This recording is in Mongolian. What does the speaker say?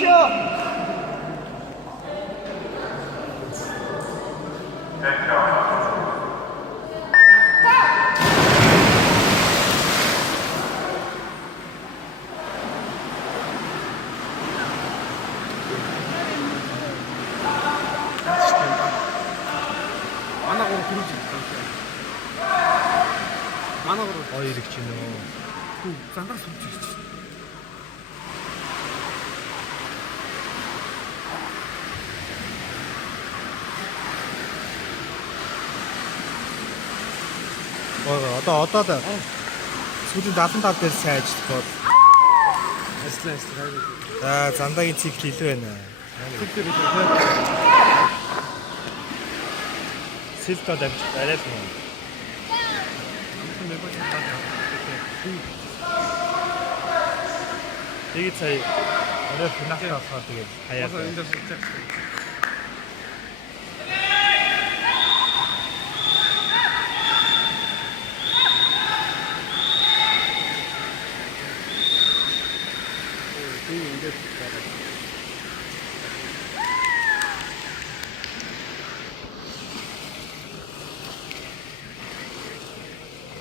Show. 만화고로 그러지. 만화고로. 이렇게 치면. 그 쌍가락 삼치. Одоо сүүлийн 75 дээр сайн ажиллаад. Эслэс хайр. За зандагийн цикл илүү байна. Тэгтэр үү. Сэлтод амжилт арай л юм. Тэгээд сая орой финал болохоор тэгээд хаяа. Энд дээр